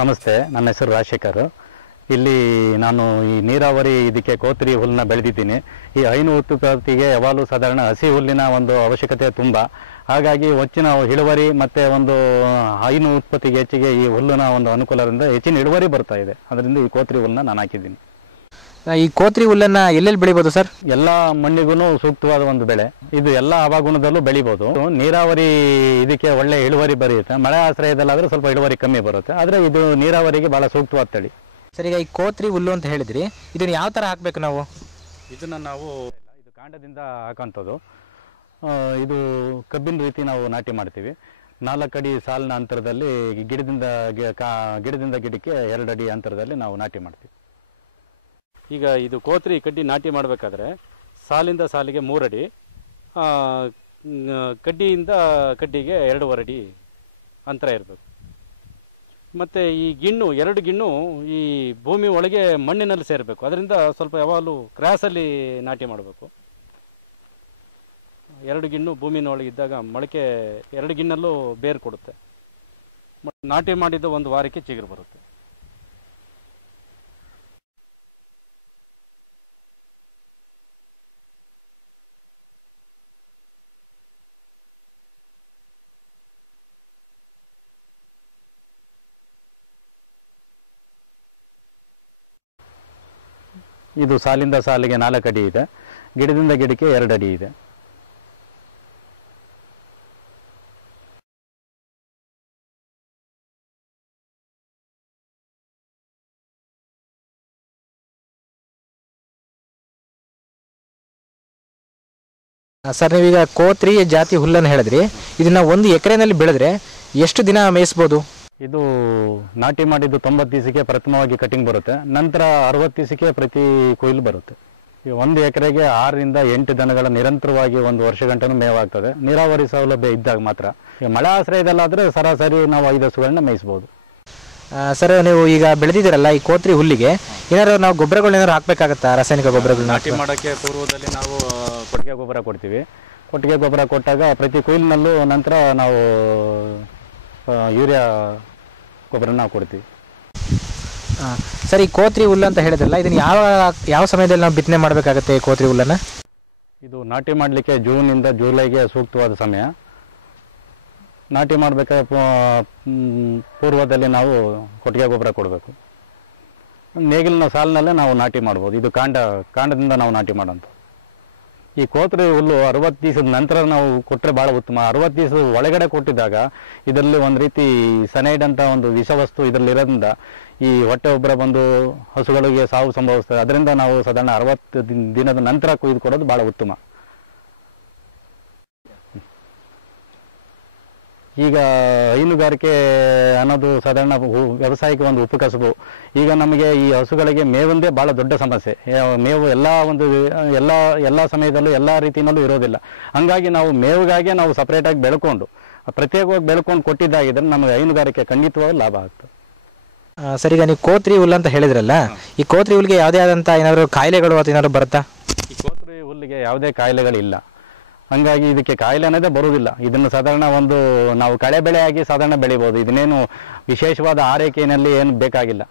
ನಮಸ್ತೆ, ನನ್ನ ಹೆಸರು ರಾಜಶೇಖರ್. ಇಲ್ಲಿ ನಾನು ಈ ನೀರಾವರಿ ಇದಕ್ಕೆ ಕೋತ್ರಿ ಹುಲ್ಲನ್ನ ಬೆಳೆದಿದ್ದೀನಿ. ಈ ಹೈನು ಉತ್ಪತ್ತಿಗೆ ಯಾವಾಗಲೂ ಸಾಧಾರಣ ಹಸಿ ಹುಲ್ಲಿನ ಒಂದು ಅವಶ್ಯಕತೆ ತುಂಬ. ಹಾಗಾಗಿ ಹೆಚ್ಚಿನ ಇಳುವರಿ ಮತ್ತು ಒಂದು ಹೈನು ಉತ್ಪತ್ತಿಗೆ ಹೆಚ್ಚಿಗೆ ಈ ಹುಲ್ಲಿನ ಒಂದು ಅನುಕೂಲದಿಂದ ಹೆಚ್ಚಿನ ಇಳುವರಿ ಬರ್ತಾ ಇದೆ. ಅದರಿಂದ ಈ ಕೋತ್ರಿ ಹುಲ್ಲನ್ನ ನಾನು ಹಾಕಿದ್ದೀನಿ. ಈ ಕೋತ್ರಿ ಹುಲ್ಲನ್ನು ಎಲ್ಲೆಲ್ಲಿ ಬೆಳಿಬೋದು ಸರ್? ಎಲ್ಲ ಮಣ್ಣಿಗೂ ಸೂಕ್ತವಾದ ಒಂದು ಬೆಳೆ ಇದು. ಎಲ್ಲ ಹವಾಗುಣದಲ್ಲೂ ಬೆಳಿಬೋದು. ನೀರಾವರಿ ಇದಕ್ಕೆ ಒಳ್ಳೆ ಇಳುವರಿ ಬರುತ್ತೆ. ಮಳೆ ಆಶ್ರಯದಲ್ಲಾದರೆ ಸ್ವಲ್ಪ ಇಳುವರಿ ಕಮ್ಮಿ ಬರುತ್ತೆ. ಆದರೆ ಇದು ನೀರಾವರಿಗೆ ಭಾಳ ಸೂಕ್ತವಾದ ತಳಿ. ಸರ್, ಈಗ ಈ ಕೋತ್ರಿ ಹುಲ್ಲು ಅಂತ ಹೇಳಿದ್ರಿ, ಇದನ್ನು ಯಾವ ಥರ ಹಾಕಬೇಕು ನಾವು? ಇದನ್ನು ನಾವು ಇದು ಕಾಂಡದಿಂದ ಹಾಕೋಂಥದ್ದು. ಇದು ಕಬ್ಬಿನ ರೀತಿ ನಾವು ನಾಟಿ ಮಾಡ್ತೀವಿ. 4 ಅಡಿ ಸಾಲಿನ ಅಂತರದಲ್ಲಿ ಗಿಡದಿಂದ ಗಿಡಕ್ಕೆ 2 ಅಡಿ ಅಂತರದಲ್ಲಿ ನಾವು ನಾಟಿ ಮಾಡ್ತೀವಿ. ಈಗ ಇದು ಕೋತ್ರಿ ಕಡ್ಡಿ ನಾಟಿ ಮಾಡಬೇಕಾದ್ರೆ ಸಾಲಿಂದ ಸಾಲಿಗೆ 3 ಅಡಿ, ಕಡ್ಡಿಯಿಂದ ಕಡ್ಡಿಗೆ 2.5 ಅಡಿ ಅಂತರ ಇರಬೇಕು. ಮತ್ತು ಈ ಗಿಣ್ಣು 2 ಗಿಣ್ಣು ಈ ಭೂಮಿ ಒಳಗೆ ಮಣ್ಣಿನಲ್ಲಿ ಸೇರಬೇಕು. ಅದರಿಂದ ಸ್ವಲ್ಪ ಯಾವಾಗಲೂ ಕ್ರಾಸಲ್ಲಿ ನಾಟಿ ಮಾಡಬೇಕು. 2 ಗಿಣ್ಣು ಭೂಮಿನೊಳಗಿದ್ದಾಗ ಮೊಳಕೆ 2 ಗಿಣ್ಣಲ್ಲೂ ಬೇರು ಕೊಡುತ್ತೆ. ನಾಟಿ ಮಾಡಿದ 1 ವಾರಕ್ಕೆ ಚಿಗುರು ಬರುತ್ತೆ. ಇದು ಸಾಲಿಂದ ಸಾಲಿಗೆ 4 ಅಡಿ ಇದೆ, ಗಿಡದಿಂದ ಗಿಡಕ್ಕೆ 2 ಅಡಿ ಇದೆ. ಸರ್, ನೀವೀಗ ಕೋತ್ರಿ ಜಾತಿ ಹುಲ್ಲನ್ನು ಹೇಳಿದ್ರಿ, ಇದನ್ನು 1 ಎಕರೆನಲ್ಲಿ ಬೆಳೆದ್ರೆ ಎಷ್ಟು ದಿನ ಮೇಯಿಸ್ಬೋದು? ಇದು ನಾಟಿ ಮಾಡಿದ್ದು 90 ದಿವಸಕ್ಕೆ ಪ್ರಥಮವಾಗಿ ಕಟಿಂಗ್ ಬರುತ್ತೆ. ನಂತರ 60 ದಿವಸಕ್ಕೆ ಪ್ರತಿ ಕೊಯ್ಲು ಬರುತ್ತೆ. ಈ 1 ಎಕರೆಗೆ 6 ರಿಂದ 8 ದನಗಳ ನಿರಂತರವಾಗಿ 1 ವರ್ಷ ಗಂಟನೂ ಮೇವಾಗ್ತದೆ. ನೀರಾವರಿ ಸೌಲಭ್ಯ ಇದ್ದಾಗ ಮಾತ್ರ. ಈ ಮಳೆ ಆಶ್ರಯದಲ್ಲಾದರೆ ಸರಾಸರಿ ನಾವು 5 ಹಸುಗಳನ್ನ ಮೇಯಿಸ್ಬೋದು. ಸರ್, ನೀವು ಈಗ ಬೆಳೆದಿದ್ದೀರಲ್ಲ ಈ ಕೋತ್ರಿ ಹುಲ್ಲಿಗೆ ಏನಾದ್ರು ನಾವು ಗೊಬ್ಬರಗಳೇನಾದ್ರು ಹಾಕಬೇಕಾಗತ್ತಾ? ರಾಸಾಯನಿಕ ಗೊಬ್ಬರಗಳು ನಾಟಿ ಮಾಡೋಕ್ಕೆ ಪೂರ್ವದಲ್ಲಿ ನಾವು ಕೊಟ್ಟಿಗೆ ಗೊಬ್ಬರ ಕೊಡ್ತೀವಿ. ಕೊಟ್ಟಿಗೆ ಗೊಬ್ಬರ ಕೊಟ್ಟಾಗ ಪ್ರತಿ ಕೊಯ್ಲಿನಲ್ಲೂ ನಂತರ ನಾವು ಯೂರಿಯಾ ಗೊಬ್ಬರ ನಾವು ಕೊಡ್ತೀವಿ. ಸರ್, ಈ ಕೋತ್ರಿ ಹುಲ್ಲು ಅಂತ ಹೇಳಿದ್ರಲ್ಲ, ಇದನ್ನು ಯಾವ ಸಮಯದಲ್ಲಿ ನಾವು ಬಿತ್ತನೆ ಮಾಡಬೇಕಾಗತ್ತೆ ಈ ಕೋತ್ರಿ ಹುಲ್ಲನ್ನು? ಇದು ನಾಟಿ ಮಾಡಲಿಕ್ಕೆ ಜೂನಿಂದ ಜುಲೈಗೆ ಸೂಕ್ತವಾದ ಸಮಯ. ನಾಟಿ ಮಾಡಬೇಕಾದ್ರೆ ಪೂರ್ವದಲ್ಲಿ ನಾವು ಕೊಟ್ಟಿಗೆ ಗೊಬ್ಬರ ಕೊಡಬೇಕು. ನೇಗಿಲಿನ ಸಾಲಿನಲ್ಲೇ ನಾವು ನಾಟಿ ಮಾಡ್ಬೋದು. ಇದು ಕಾಂಡದಿಂದ ನಾವು ನಾಟಿ ಮಾಡೋಂಥ ಈ ಕೋತ್ರಿ ಹುಲ್ಲು 60 ದಿವಸದ ನಂತರ ನಾವು ಕೊಟ್ಟರೆ ಭಾಳ ಉತ್ತಮ. 60 ದಿವಸದ ಒಳಗಡೆ ಕೊಟ್ಟಿದ್ದಾಗ ಇದರಲ್ಲಿ ಒಂದು ರೀತಿ ಸನೈಡ್ ಅಂತ ಒಂದು ವಿಷವಸ್ತು ಇದರಲ್ಲಿ ಇರೋದ್ರಿಂದ ಈ ಹೊಟ್ಟೆ ಉಬ್ಬರ ಬಂದು ಹಸುಗಳಿಗೆ ಸಾವು ಸಂಭವಿಸ್ತದೆ. ಅದರಿಂದ ನಾವು ಸಾಧಾರಣ 60 ದಿನದ ನಂತರ ಕೊಯ್ದು ಕೊಡೋದು ಭಾಳ ಉತ್ತಮ. ಈಗ ಹೈನುಗಾರಿಕೆ ಅನ್ನೋದು ಸಾಧಾರಣ ವ್ಯವಸಾಯಕ್ಕೆ ಒಂದು ಉಪಕಸಬು. ಈಗ ನಮಗೆ ಈ ಹಸುಗಳಿಗೆ ಮೇವೊಂದೇ ಭಾಳ ದೊಡ್ಡ ಸಮಸ್ಯೆ. ಮೇವು ಎಲ್ಲ ಸಮಯದಲ್ಲೂ ಎಲ್ಲ ರೀತಿಯಲ್ಲೂ ಇರೋದಿಲ್ಲ. ಹಂಗಾಗಿ ನಾವು ಮೇವಿಗಾಗಿ ನಾವು ಸಪ್ರೇಟಾಗಿ ಬೆಳ್ಕೊಂಡು ಪ್ರತ್ಯೇಕವಾಗಿ ಬೆಳ್ಕೊಂಡು ಕೊಟ್ಟಿದ್ದಾಗಿದ್ರೆ ನಮಗೆ ಹೈನುಗಾರಿಕೆ ಖಂಡಿತವಾಗಿ ಲಾಭ ಆಗ್ತದೆ. ಸರ್, ಈಗ ನೀವು ಕೋತ್ರಿ ಹುಲ್ಲು ಅಂತ ಹೇಳಿದ್ರಲ್ಲ, ಈ ಕೋತ್ರಿ ಹುಲ್ಲಿಗೆ ಯಾವುದೇ ಆದಂಥ ಏನಾದರೂ ಕಾಯಿಲೆಗಳು ಅಥವಾ ಏನಾದ್ರು ಬರುತ್ತಾ? ಈ ಕೋತ್ರಿ ಹುಲ್ಲಿಗೆ ಯಾವುದೇ ಕಾಯಿಲೆಗಳಿಲ್ಲ. ಹಂಗಾಗಿ ಇದಕ್ಕೆ ಕಾಯಿಲೆ ಅನ್ನೋದೇ ಬರುವುದಿಲ್ಲ. ಇದನ್ನು ಸಾಧಾರಣ ನಾವು ಕಳೆ ಬೆಳೆಯಾಗಿ ಸಾಧಾರಣ ಬೆಳಿಬೋದು. ಇದನ್ನೇನು ವಿಶೇಷವಾದ ಆರೈಕೆಯಲ್ಲಿ ಏನು ಬೇಕಾಗಿಲ್ಲ.